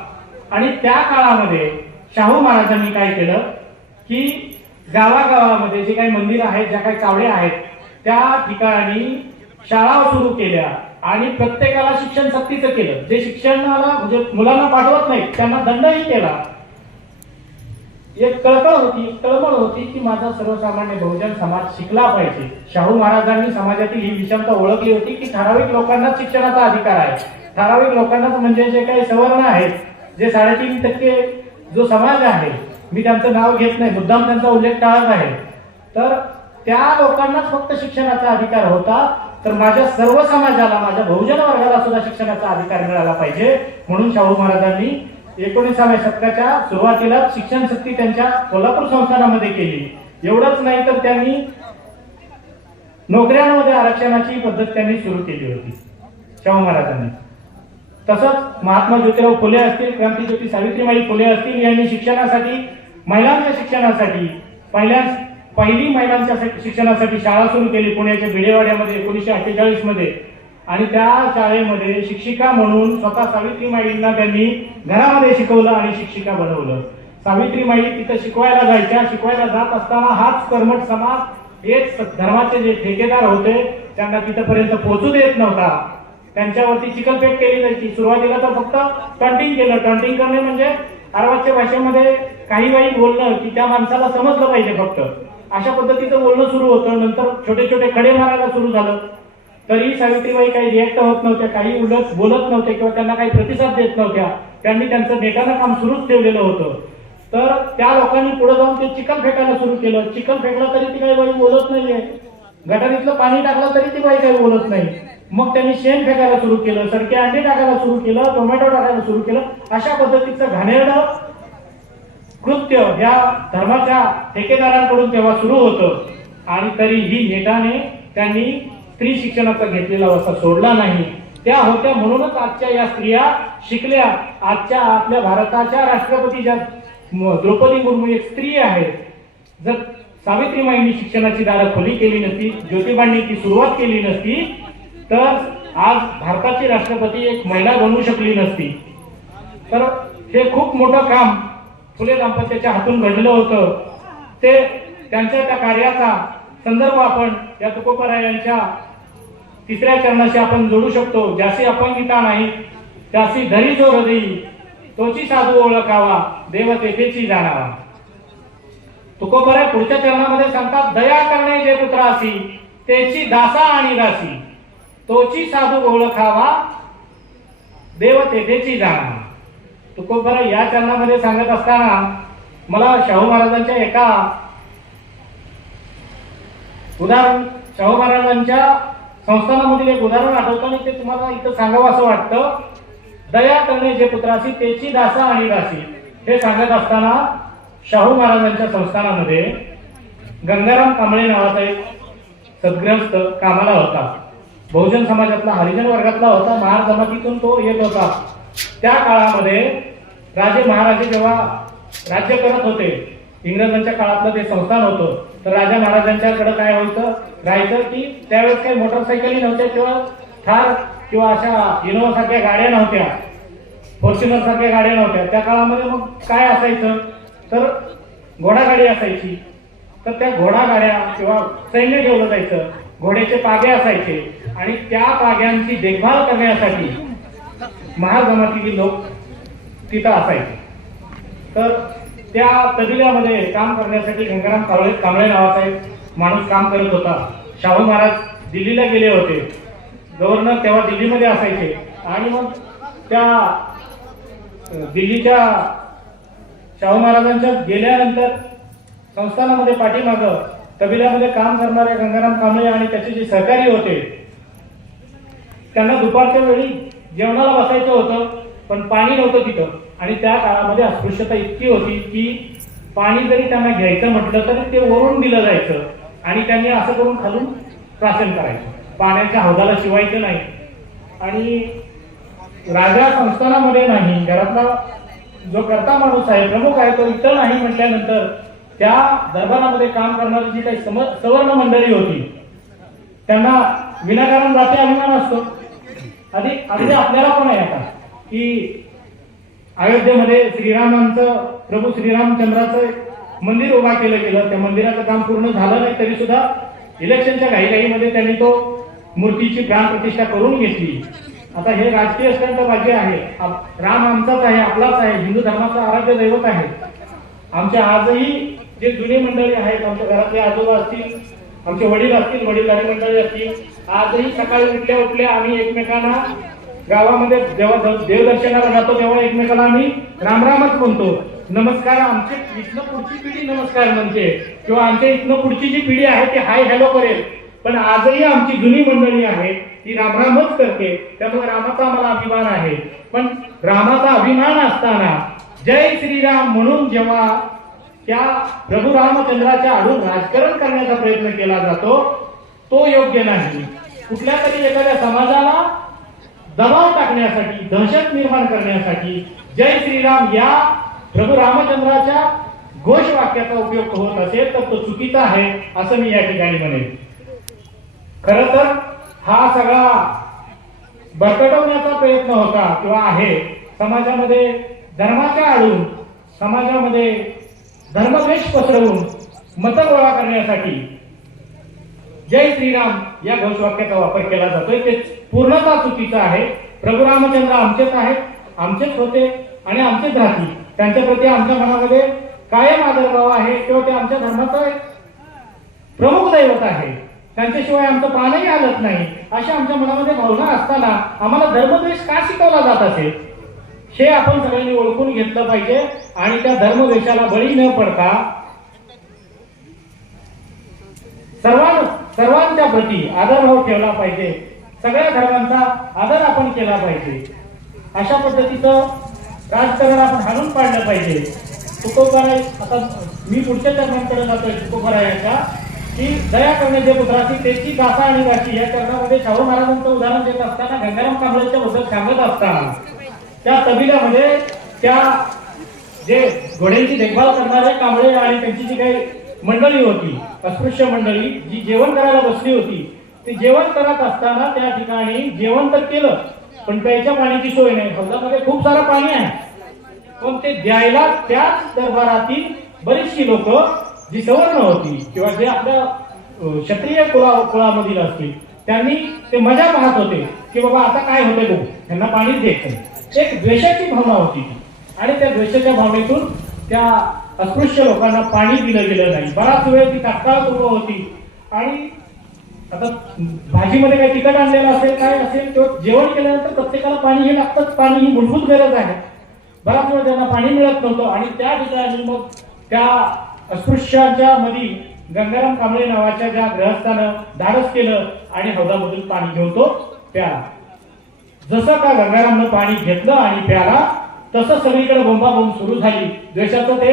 आणि त्या काळामध्ये शाहू महाराजांनी काय केलं की गावागावामध्ये जे काही मंदिर आहेत, ज्या काही चावड्या आहेत, त्या ठिकाणी शाळा सुरू केल्या आणि प्रत्येकाला शिक्षण सक्तीचं केलं. जे शिक्षणाला म्हणजे मुलांना पाठवत नाही त्यांना दंडही केला. एक कळकळ होती, तळमळ होती की माझा सर्वसामान्य बहुजन समाज शिकला पाहिजे. शाहू महाराजांनी समाजातील ही विषमता ओळखली होती की ठराविक लोकांना शिक्षणाचा अधिकार आहे. ठराविक लोकांनाच म्हणजे जे काही सवर्ण आहेत, जे 3.5% जो समाज आहे, मी त्यांचं नाव घेत नाही, मुद्दाम त्यांचा उल्लेख टाळत आहे, तर त्या लोकांनाच फक्त शिक्षणाचा अधिकार होता. तर माझ्या सर्व समाजाला, माझ्या बहुजन वर्गाला सुद्धा शिक्षणाचा अधिकार मिळाला पाहिजे. म्हणून शाहू महाराजांनी 19व्या शतकाच्या सुरुवातीला शिक्षण सक्ती त्यांच्या कोल्हापूर संस्थानामध्ये केली. एवढंच नाही तर त्यांनी नोकऱ्यांमध्ये आरक्षणाची पद्धत त्यांनी सुरू केली होती शाहू महाराजांनी. तसंच महात्मा ज्योतिराव फुले असतील, क्रांतीज्योती सावित्रीबाई फुले असतील, यांनी शिक्षणासाठी, महिलांच्या शिक्षणासाठी पहिली महिलांच्या शिक्षणासाठी शाळा सुरू केली पुण्याच्या भिडेवाड्यामध्ये 1948 मध्ये. आणि त्या शाळेमध्ये शिक्षिका म्हणून स्वतः सावित्रीबाईंना त्यांनी घरामध्ये शिकवलं आणि शिक्षिका बनवलं. सावित्रीबाई तिथं शिकवायला जायच्या. शिकवायला जात असताना हाच कर्मठ समाज, हेच धर्माचे जे ठेकेदार होते, त्यांना तिथपर्यंत पोहोचू देत नव्हता. त्यांच्यावरती चिखलफेक केली जायची. सुरुवातीला तर फक्त टॉन्टिंग केलं. टॉन्टिंग करणे म्हणजे अर्वाच्य भाषेमध्ये काही वाई बोलणं की त्या माणसाला समजलं पाहिजे फक्त, अशा पद्धतीचं बोलणं सुरू होतं. नंतर छोटे छोटे खडे मारायला सुरू झालं. तरी सावित्रीबाई काही रिएक्ट होत नव्हत्या, काही उलट बोलत नव्हते किंवा त्यांना काही प्रतिसाद देत नव्हत्या. त्यांनी त्यांचं नेटानं काम सुरूच ठेवलेलं होतं. तर त्या लोकांनी पुढे जाऊन ते चिखल फेकायला सुरू केलं. चिखल फेकला तरी ती काही बाई बोलत नाहीये. गटारीतलं पाणी टाकलं तरी ती बाई काही बोलत नाही. मग त्यांनी शेण फेकायला सुरू केलं, सरके अंडे टाकायला सुरू केलं, टोमॅटो टाकायला सुरू केलं. अशा पद्धतीचं घाणेरडं कृत्य या धर्माच्या ठेकेदारांकडून तेव्हा सुरू होतं. आणि तरीही नेटाने त्यांनी स्त्री शिक्षणाचा घेतलेला वसा सोडला नाही. त्या होत्या म्हणूनच आजच्या या स्त्रिया शिकल्या. आजच्या आपल्या भारताच्या राष्ट्रपती ज्या द्रौपदी मुर्मू एक स्त्री आहे. जर सावित्रीबाईंनी शिक्षणाची दारं खुली केली नसती, ज्योतिबांनी ती सुरुवात केली नसती, तर आज भारताची राष्ट्रपती एक महिला बनवू शकली नसती. तर हे खूप मोठं काम फुले दाम्पत्याच्या हातून घडलं होतं. ते त्यांच्या त्या कार्याचा संदर्भ आपण या तुकोबरायांच्या 3ऱ्या चरणाशी आपण जोडू शकतो. ज्यासी अपंगिता नाही त्यासी धरी जो हृदयी, तोची साधू ओळखावा, देव तेथेची जाणावा. तुकोबराय पुढच्या चरणामध्ये सांगतात, दया करणे जे पुत्रासी तेची दासा आणि दासी, तोची साधू ओळखावा, देव तेथेची जाणावा. तुकोबराय या चरणामध्ये सांगत असताना मला शाहू महाराजांच्या एका उदाहरण, शाहू महाराजांच्या संस्थानामधील एक उदाहरण आठवतं आणि ते तुम्हाला इथं सांगावं असं वाटतं. दया करणे जे पुत्रासी तेची दासा आणि दासी, हे सांगत असताना शाहू महाराजांच्या संस्थानामध्ये गंगाराम कांबळे नावाचा एक सद्ग्रस्त कामाला होता. बहुजन समाजातला, हरिजन वर्गातला होता. महार जमातीतून तो येत होता. त्या काळामध्ये राजे महाराजे जेव्हा राज्य करत होते, इंग्रजांच्या काळातलं ते संस्थान होतं, तर राजा महाराजांच्याकडे काय राहायचं की त्यावेळेस काही मोटरसायकली नव्हत्या किंवा थार किंवा अशा इनोवा सारख्या गाड्या नव्हत्या, फॉर्च्युनर सारख्या गाड्या नव्हत्या. त्या काळामध्ये मग काय असायचं तर घोडागाडी असायची. तर त्या घोडागाड्या किंवा सैन्य ठेवलं जायचं, घोड्याचे पागे असायचे आणि त्या पाग्यांची देखभाल करण्यासाठी महार जमातीतील लोक तिथं असायचे. तर त्या तबिल्यामध्ये काम करण्यासाठी गंगाराम कांबळे नावाचा एक माणूस काम करत होता. शाहू महाराज दिल्लीला गेले होते. गव्हर्नर तेव्हा दिल्लीमध्ये असायचे आणि मग त्या दिल्लीच्या शाहू महाराजांच्या गेल्यानंतर संस्थानामध्ये पाठीमागं कबिलामध्ये काम करणारे गंगाराम कांबळे आणि त्याचे जे सहकारी होते, त्यांना दुपारच्या वेळी जेवणाला बसायचं होतं, पण पाणी नव्हतं तिथं. आणि त्या काळामध्ये अस्पृश्यता इतकी होती की पाणी जरी त्यांना घ्यायचं म्हटलं तरी ते वरून दिलं जायचं आणि त्यांनी असं करून खालून प्राशन करायचं, पाण्याच्या हौदाला शिवायचं नाही. आणि राजा संस्थानामध्ये नाही, घरातला जो करता माणूस आहे, प्रमुख आहे, तो इतर नाही म्हटल्यानंतर त्या दरबारामध्ये काम करणारी जी काही सवर्ण मंडळी होती त्यांना विनाकारण जाती अभिमान असतो. अगदी आपल्याला पण आहे आता की अयोध्येमध्ये श्रीरामांचं, प्रभू श्रीरामचंद्राचं मंदिर उभा केलं गेलं. त्या मंदिराचं काम पूर्ण झालं नाही तरी सुद्धा इलेक्शनच्या घाईघाईमध्ये त्यांनी तो मूर्तीची प्राण प्रतिष्ठा करून घेतली. आता हे राजकीय स्टंटबाजी आहे. राम आमचाच आहे, आपलाच आहे, हिंदू धर्माचं आराध्य दैवत आहे. आमच्या आजही जे जुनी मंडळी आहेत, आमच्या घरातले आजोबा असतील, आमचे वडील असतील, वडीलधारी मंडळी असतील, आजही सकाळी उठल्या आम्ही एकमेकांना गावामध्ये जेव्हा देवदर्शनाला जातो तेव्हा एकमेकाला आम्ही रामरामच म्हणतो. नमस्कार, आमची इथनं पुढची पिढी नमस्कार म्हणते किंवा आमच्या इथनं पुढची जी पिढी आहे ती हाय हॅलो करेल. पण आजही आमची जुनी मंडळी आहे ती रामरामच करते. त्यामुळे रामाचा आम्हाला अभिमान आहे. पण रामाचा अभिमान असताना जय श्रीराम म्हणून जेव्हा त्या प्रभू रामचंद्राच्या आडून राजकारण करण्याचा प्रयत्न केला जातो तो योग्य नाही. कुठल्या तरी एखाद्या समाजाला दबाव टाकण्यासाठी, दहशत निर्माण करण्यासाठी जय श्रीराम या प्रभू रामचंद्राच्या घोषवाक्याचा उपयोग होत असेल तर तो चुकीचा आहे असं मी या ठिकाणी म्हणेन. खर तर हा सगळा बरकटवण्याचा प्रयत्न होता किंवा आहे. समाजामध्ये धर्माच्या आडून, समाजामध्ये धर्मद्वेष पसरवून मतं गोळा करण्यासाठी जय श्रीराम या घोषवाक्याचा वापर केला जातोय. ते पूर्णतः चुकीचं आहे. प्रभू रामचंद्र आमचेच आहेत, आमचेच होते आणि आमचेच राहतील. त्यांच्या प्रती आमच्या मनामध्ये कायम आदरभाव आहे किंवा ते आमच्या धर्माचं एक प्रमुख दैवत आहे. त्यांच्याशिवाय आमचं प्राणही हलत नाही अशा आमच्या मनामध्ये भावना असताना आम्हाला धर्मद्वेष का शिकवला जात असेल हे आपण सगळ्यांनी ओळखून घेतलं पाहिजे. आणि त्या धर्मद्वेषाला बळी न पडता सर्वांच्या प्रती आदरभाव ठेवला पाहिजे. सगळ्या धर्मांचा आदर आपण केला पाहिजे. अशा पद्धतीचं राजकारण आपण हाणून पाडलं पाहिजे. तुकोबराय, आता मी पुढच्या चरणांकडे जातोय. तुकोबरायाच्या की दया करण्याचे पुत्राची त्याची गाथा आणि गाठी या चरणामध्ये शाहू महाराजांचं उदाहरण देत असताना गंगाराम कांबळेच्या बद्दल सांगत असताना त्या तबिल्यामध्ये त्या जे घोड्यांची देखभाल करणारे कांबळे आणि त्यांची जी काही मंडळी होती, अस्पृश्य मंडळी जी जेवण करायला बसली होती, ते जेवण करत असताना त्या ठिकाणी जेवण तर केलं पण प्यायच्या पाण्याची सोय नाही. हौदामध्ये खूप सारं पाणी आहे पण ते द्यायला त्याच दरबारातील बरीचशी लोक जी सवर्ण होती किंवा जे आपल्या क्षत्रिय कुळामधील असतील त्यांनी ते मजा पाहत होते की बाबा आता काय होतंय बघू, त्यांना पाणीच देत नाही. एक द्वेषाची भावना होती आणि त्या द्वेषाच्या भावनेतून त्या अस्पृश्य लोकांना पाणी दिलं गेलं नाही. बराच वेळ ती तात्काळ उभं होती. आणि आता भाजीमध्ये काही तिखट आणलेलं असेल काय असेल किंवा जेवण केल्यानंतर प्रत्येकाला पाणी हे लागतंच. पाणी ही मूलभूत गरज आहे. बराच वेळ त्यांना पाणी मिळत नव्हतं आणि त्या ठिकाणी मग त्या अस्पृश्यांच्या मध्ये गंगाराम कांबळे नावाच्या ज्या गृहस्थानं धाडस केलं आणि हौदामधून पाणी घेऊन तो प्याला. जसं का गंगारामनं पाणी घेतलं आणि प्याला तसं सगळीकडे बोंबाबोंब सुरू झाली. द्वेषाचं ते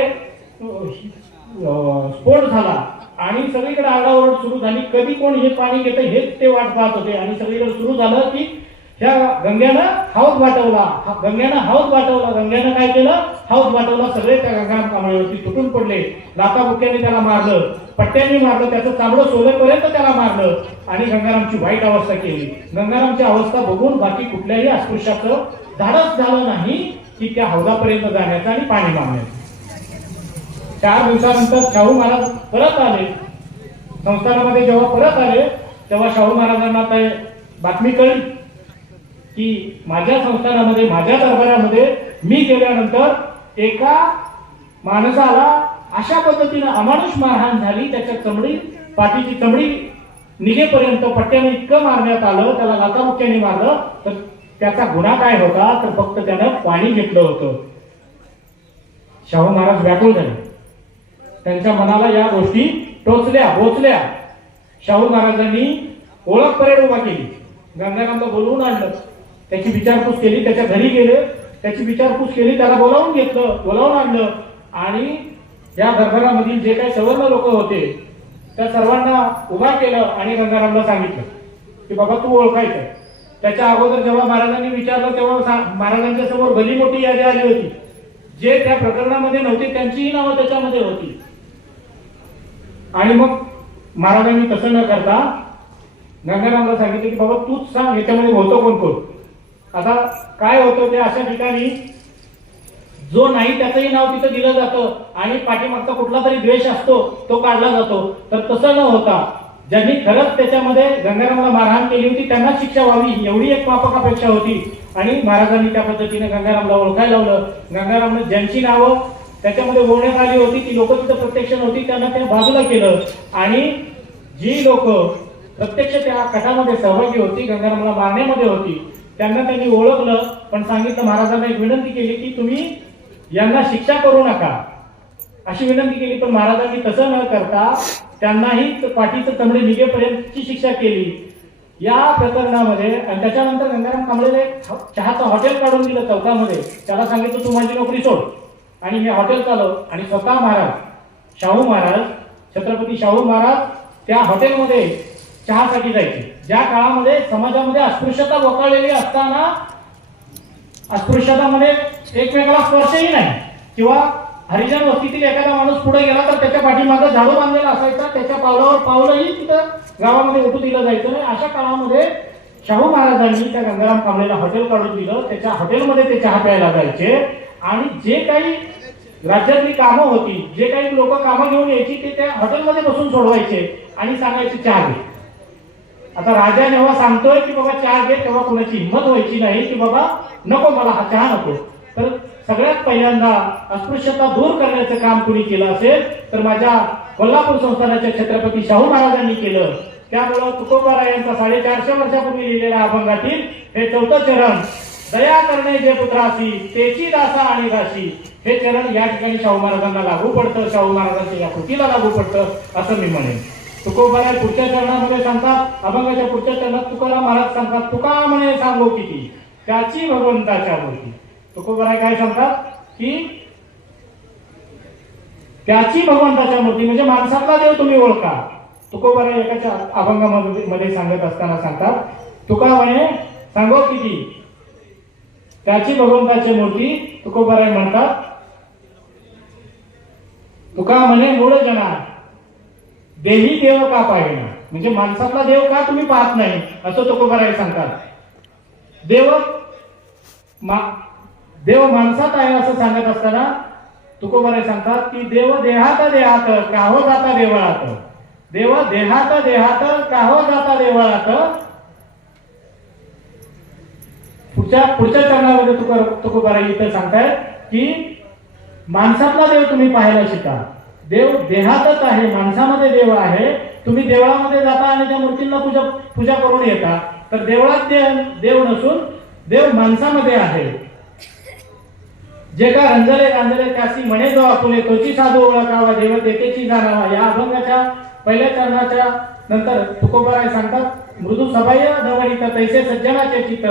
स्फोट झाला आणि सगळीकडे आरडाओरड सुरू झाली. कधी कोण हे पाणी घेतं हेच ते वाट पाहत होते आणि सगळीकडे सुरू झालं की ह्या गंग्यानं हौद वाटवला. गंग्यानं काय केलं, हौद वाटवला. सगळे त्या गंगाराम कांबळेवरती तुटून पडले. लाथाबुक्यांनी त्याला मारलं, पट्ट्यांनी मारलं, त्याचं चामडं सोलेपर्यंत त्याला मारलं आणि गंगारामची वाईट अवस्था केली. गंगारामची अवस्था बघून बाकी कुठल्याही अस्पृश्याचं धाडस झालं नाही की त्या हौदापर्यंत जाण्याचं आणि पाणी मागण्याचं. 4 दिवसानंतर शाहू महाराज परत आले. संस्थानामध्ये जेव्हा परत आले तेव्हा शाहू महाराजांना काय बातमी कळली की माझ्या संस्थानामध्ये, माझ्या दरबारामध्ये मी गेल्यानंतर एका माणसाला अशा पद्धतीने अमानुष मारहाण झाली. त्याच्या पाठीची चमडी निघेपर्यंत पट्ट्याने इतकं मारण्यात आलं, त्याला लाथाबुक्क्यांनी मारलं. तर त्याचा गुन्हा काय होता तर फक्त त्यानं पाणी घेतलं होतं. शाहू महाराज व्याकुळ झाले. त्यांच्या मनाला या गोष्टी टोचल्या बोचल्या. शाहू महाराजांनी ओळख परेड उभा केली. गंगारामला बोलवून आणलं, त्याची विचारपूस केली, त्याच्या घरी गेले, त्याची विचारपूस केली, त्याला बोलावून घेतलं, बोलावून आणलं आणि या दरबारामधील जे काही सवर्ण लोक होते त्या सर्वांना उभा केलं आणि गंगारामला सांगितलं की बाबा तू ओळखायचं. त्याच्या अगोदर जेव्हा महाराजांनी विचारलं तेव्हा महाराजांच्या समोर भली मोठी यादी आली होती. जे त्या प्रकरणामध्ये नव्हते त्यांचीही नावं त्याच्यामध्ये होती. आणि मग महाराजांनी तसं न करता गंगारामला सांगितलं की बाबा तूच सांग याच्यामध्ये होतं कोण कोण. आता काय होतं ते अशा ठिकाणी जो नाही त्याचंही नाव तिथं दिलं जातं आणि पाठीमागचा कुठला तरी द्वेष असतो तो काढला जातो. तर तसं न होता ज्यांनी खरंच त्याच्यामध्ये गंगारामला मारहाण केली होती त्यांना शिक्षा व्हावी एवढी एक माफक अपेक्षा होती. आणि महाराजांनी त्या पद्धतीने गंगारामला ओळखायला लावलं. गंगारामने ज्यांची नावं त्याच्यामध्ये ओढण्यात आली होती ती लोक तिथं प्रत्यक्ष नव्हती त्यांना त्या बाजूला केलं आणि जी लोक प्रत्यक्ष त्या कटामध्ये सहभागी होती गंगारामला मारण्यामध्ये होती त्यांना त्यांनी ओळखलं. पण सांगितलं, महाराजांना एक विनंती केली की तुम्ही यांना शिक्षा करू नका अशी विनंती केली. पण महाराजांनी तसं न करता त्यांनाही पाठीचं चमडे निघेपर्यंतची शिक्षा केली या प्रकरणामध्ये. आणि त्याच्यानंतर गंगाराम कांबळेला एक चहाचं हॉटेल काढून दिलं चौकामध्ये. त्याला सांगितलं तू माझी नोकरी सोड आणि मी हॉटेल चालव. आणि स्वतः महाराज शाहू महाराज छत्रपती शाहू महाराज त्या हॉटेलमध्ये चहासाठी जायचे. ज्या काळामध्ये समाजामध्ये अस्पृश्यता वकाळलेली असताना अस्पृश्यतामध्ये एकमेकाला स्पर्शही नाही किंवा हरिजन वस्तीतील एखादा माणूस पुढे गेला तर त्याच्या पाठीमागे झाडू बांधलेला असायचा, त्याच्या पावलावर पावलंही तिथं गावामध्ये उठू दिलं जायचं नाही. अशा काळामध्ये शाहू महाराजांनी त्या गंगाराम कांबळेला हॉटेल काढून दिलं. त्याच्या हॉटेलमध्ये ते चहा प्यायला जायचे आणि जे काही राज्यातली कामं होती जे काही लोक कामं घेऊन यायची ते त्या हॉटेलमध्ये बसून सोडवायचे आणि सांगायचे चहा घे. आता राजा जेव्हा सांगतोय की बाबा चहा घे तेव्हा कोणाची हिंमत व्हायची नाही की बाबा नको मला हा चहा नको. तर सगळ्यात पहिल्यांदा अस्पृश्यता दूर करण्याचं काम कुणी केलं असेल तर माझ्या कोल्हापूर संस्थानाच्या छत्रपती शाहू महाराजांनी केलं. त्यामुळं तुकोबारायांचा 450 वर्षापूर्वी लिहिलेल्या अभंगातील हे 4थं चरण दया करणे जे पुत्रासी तेची दासा आणि दासी हे चरण या ठिकाणी शाहू महाराजांना लागू पडतं, शाहू महाराजांच्या या कृतीला लागू पडतं असं मी म्हणेन. तुकोबाराय पुढच्या चरणामध्ये सांगतात, अभंगाच्या पुढच्या चरणात तुकाराम महाराज सांगतात, तुका म्हणे सांगो किती त्याची भगवंताच्या मूर्ती. तुकोबाराय काय सांगतात की त्याची भगवंताच्या मूर्ती म्हणजे माणसातला देव तुम्ही ओळखा. तुकोबाराय एकाच्या अभंगामध्ये सांगत असताना सांगतात, तुका म्हणे सांगो किती त्याची भगवंताची मूर्ती. तुकोबाराय म्हणतात, तुका म्हणे मूळ जना देही देव का पाहिना म्हणजे माणसातला देव का तुम्ही पाहत नाही असं तुकोबाराय सांगतात. देव माणसात आहे असं सांगत असताना तुकोबाराय सांगतात की देव देहात देहात काहो जाता देवळात, देव देहात देहात काहो जाता देवळात. पुढच्या चरणामध्ये तुकोबाराय इथं सांगतायत की माणसातला देव तुम्ही पाहायला शिका. देव देहातच आहे, माणसामध्ये देव आहे. तुम्ही देवळामध्ये जाता आणि त्या मूर्तींना पूजा करून येता तर देवळात देव नसून देव माणसामध्ये आहे. जे का रंजले रांजले त्यासी म्हणे जो आपुले तोची साधू ओळखावा देव देतेची जाणावा. या अभंगाच्या पहिल्या चरणाच्या नंतर तुकोबाराय सांगतात, मृदू सबाह्य धवळीत तैसे सज्जनाचे चित्त.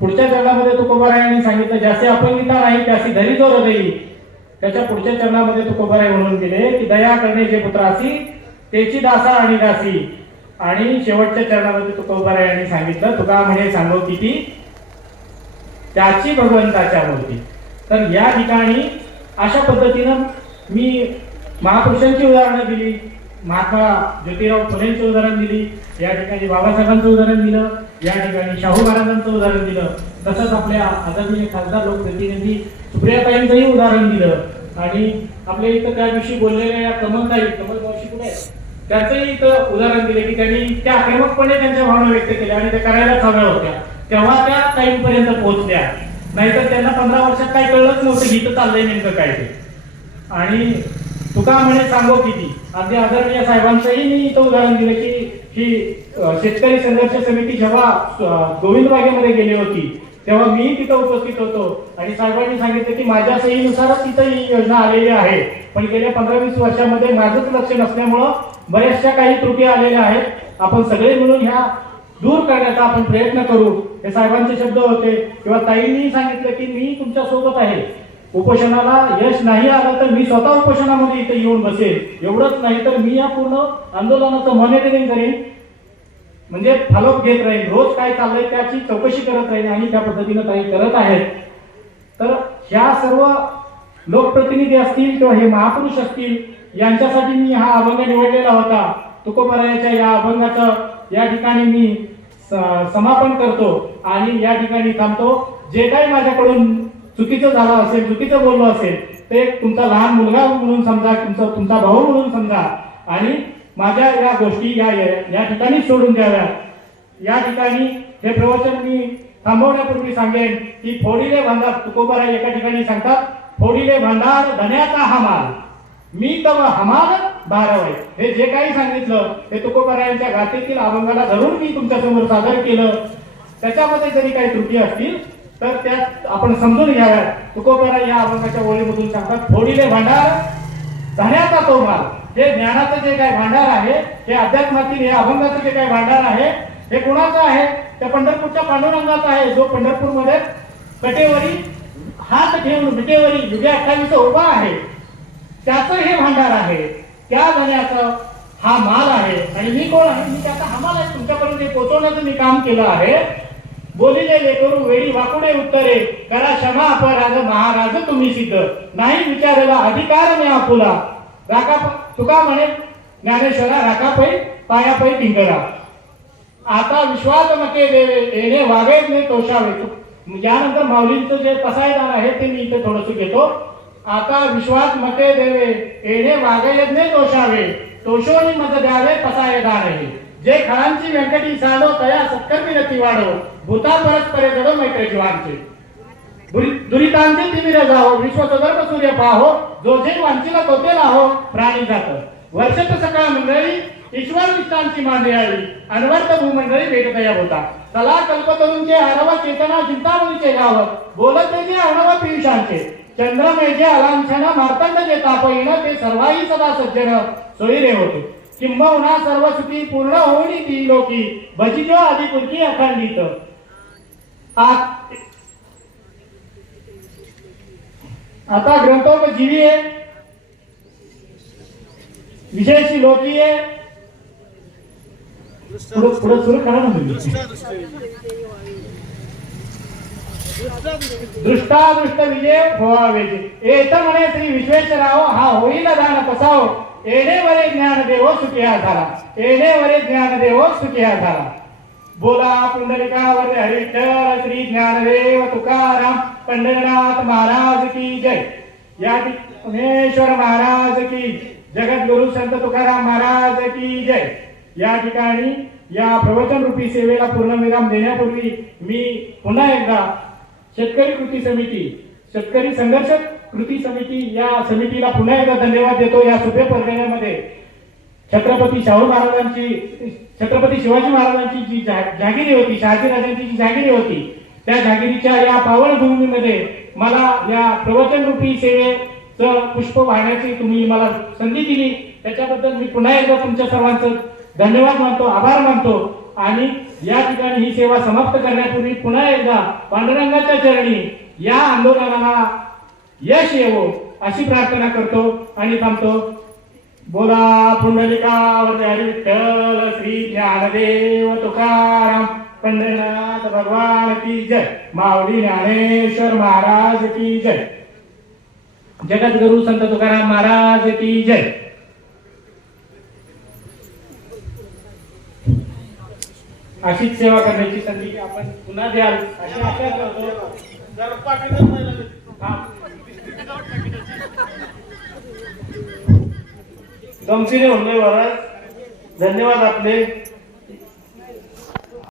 पुढच्या चरणामध्ये तुकोबारायांनी सांगितलं, ज्याचे अपंगिता नाही त्याची धरी जो हृदयी. त्याच्या पुढच्या चरणामध्ये तुकोबाराय म्हणून गेले की दया करणे जे पुत्रासी तेची दासा आणि दासी. आणि शेवटच्या चरणामध्ये तुकोबारायांनी सांगितलं, तुका म्हणे सांगो किती त्याची भगवंताच्या मूर्ती. तर या ठिकाणी अशा पद्धतीनं मी महापुरुषांची उदाहरणं दिली, महात्मा ज्योतिराव फुलेंचं उदाहरण दिली, या ठिकाणी बाबासाहेबांचं उदाहरण दिलं, या ठिकाणी शाहू महाराजांचं उदाहरण दिलं. तसंच आपल्या आदरणीय खासदार लोकप्रतिनिधी सुप्रियाताईंचंही उदाहरण दिलं आणि आपल्या इथं त्या दिवशी बोललेल्या या कमलताई मावशी कुठे त्याचंही इथं उदाहरण दिले की त्यांनी त्या आक्रमकपणे त्यांच्या भावना व्यक्त केल्या आणि त्या करायलाच हव्या होत्या तेव्हा त्या टाईमपर्यंत पोहोचल्या. नाहीतर त्यांना 15 वर्षात काय कळलंच नव्हतं गीत चाललंय नेमकं काय ते. आणि तुका म्हणे सांगो किती अगदी आदरणीय साहेबांचंही मी इथं उदाहरण दिलं की ही शेतकरी संघर्ष समिती जेव्हा गोविंद बागेमध्ये गेली होती तेव्हा मी तिथं उपस्थित होतो आणि साहेबांनी सांगितलं की माझ्या सहीनुसारच तिथं ही योजना आलेली आहे, पण गेल्या 15-20 वर्षामध्ये माझंच लक्ष नसल्यामुळं बऱ्याचशा काही त्रुटी आलेल्या आहेत. आपण सगळे मिळून ह्या दूर करण्याचा आपण प्रयत्न करू, हे साहेबांचे शब्द होते. किंवा ताईंनी सांगितलं की मी तुमच्या सोबत आहे, उपोषणाला यश नाही आलं तर मी स्वतः उपोषणामध्ये इथे येऊन बसेल. एवढंच नाही तर मी या पूर्ण आंदोलनाचं मॉनिटरिंग करेन, म्हणजे फॉलोअप घेत राहील, रोज काय चाललंय त्याची चौकशी करत राहील आणि त्या पद्धतीनं ताई करत आहेत. तर ह्या सर्व लोकप्रतिनिधी असतील किंवा हे महापुरुष असतील यांच्यासाठी मी हा अभंग निवडलेला होता. तुकोबरायाच्या या अभंगाचं या ठिकाणी मी समापन करतो आणि या ठिकाणी थांबतो. जे काही माझ्याकडून चुकीचं झालं असेल, चुकीचं बोललो असेल, ते तुमचा लहान मुलगा म्हणून समजा, तुमचा भाऊ म्हणून समजा आणि माझ्या या गोष्टी या ठिकाणी सोडून द्याव्या. या ठिकाणी हे प्रवचन मी थांबवण्यापूर्वी सांगेन की फोडीले भांडार, तुकोबराय एका ठिकाणी सांगतात, फोडीले भांडार धन्याचा हमाल, मी तव हमाल बारावाय. हे जे काही सांगितलं ते तुकोबरायांच्या गाथेतील अभंगाला धरून मी तुमच्या समोर सादर केलं. त्याच्यामध्ये जरी काही त्रुटी असतील तर त्यात आपण समजून घ्याव्या. तुकोबराय या अभंगाच्या ओळीमधून सांगतात, फोडीले भांडार धन्याचा तो माल. जे ज्ञानाचं जे काही भांडार आहे, हे अध्यात्मातील हे अभंगाचं जे काही भांडार आहे, हे कुणाचं आहे? त्या पंढरपूरच्या पांडुरंगाचा आहे, जो पंढरपूरमध्ये कटेवरी हात ठेवून विटेवरी युगे 28 उभा आहे. त्याचं हे भांडार आहे, त्या धन्याचं हा माल आहे. आणि मी कोण आहे? मी त्याचा हमाल आहे. तुमच्यापर्यंत पोहोचवण्याचं मी काम केलं आहे. बोलिले लेकरू वेळी वाकुडे उत्तरे, करा क्षमा अपराध महाराज तुम्ही सिद्ध, नाही विचारला अधिकार मी आपुला, राखा तुका म्हणे ज्ञानेश्वरा, राखा पै पाया पै टिंगरा, आता विश्वास मके देवे येणे वागेत ने तोषावे. यानंतर माऊलींचं जे पसायदान आहे ते मी इथे थोडंसं घेतो. आता विश्वास मके देवे येणे वागेत ने तोषावे, तोषोनी मत द्यावे पसायदान आहे, जे खळांची व्यंकटी साडो तया सत्कर्मी रती वाढो, भूता परस्परे जडो मैत्र जीवांचे, दुरितांचे तिमिर जाहो, विश्व सदर्भ सूर्य पाहो, जो जे वांचिला तोते लाहो प्राणी जात, वर्षत सकाळ मंडळी ईश्वर विष्टांची मांडळी, अनवर्त भूमंडळी भेटदया होता, चला कल्पतरूंचे आरव चेतना चिंतामणीचे गाव, बोलत जे अणव पियुषांचे, चंद्रमेजे अलांछन मार्तंड जे तापईन, ते सर्वाही सदा सज्जन सोयीरे होते, किंबहुना सर्व सुखी पूर्ण होईनी ती लोकी, भजिजो आदि पुरकी अखंडित. आता ग्रंथोपजीवी आहे, विशेष लोकी आहे. पुढे सुरू करा ना. दृष्टादृष्ट विजय व्हावे, येत म्हणे श्री विश्वेश्वराव, हा होईल दान कसाव, येणे वरे ज्ञान देवो सुखिया झाला, येणे वरे ज्ञान देवो सुखिया झाला. बोला पुंडलिकावर हरिविठ्ठल श्री ज्ञानदेव तुकाराम पंढरनाथ महाराज की जय. या पुणेश्वर महाराज की, जगद्गुरु संत तुकाराम महाराज की जय. या ठिकाणी या प्रवचन रूपी सेवेला पूर्णविराम देण्यापूर्वी मी पुन्हा एकदा शेतकरी कृती समिती, शेतकरी संघर्ष कृती समिती या समितीला पुन्हा एकदा धन्यवाद देतो. या सुभे पर्यायामध्ये छत्रपती शाहू महाराजांची, छत्रपती शिवाजी महाराजांची जी जागिरी होती, शहाजीराजांची जी जागिरी होती, त्या जागिरीच्या या पावनभूमीमध्ये मला या प्रवचन रूपी सेवेचं पुष्प वाहण्याची तुम्ही मला संधी दिली, त्याच्याबद्दल मी पुन्हा एकदा तुमच्या सर्वांचं धन्यवाद मानतो, आभार मानतो. आणि या ठिकाणी ही सेवा समाप्त करण्यापूर्वी पुन्हा एकदा पांडुरंगाच्या चरणी या आंदोलनाला यश येवो अशी प्रार्थना करतो आणि थांबतो. बोला पुंडलिकावर हरिविठ्ठल श्री ज्ञानदेव तुकाराम पंढरनाथ भगवान की जय. माऊली ज्ञानेश्वर महाराज की जय. जगद्गुरु संत तुकाराम महाराज की जय. अशीच सेवा करण्याची संधी आपण पुन्हा द्याल अशी आशा करतो. गमतीने म्हणलोय महाराज, धन्यवाद आपले.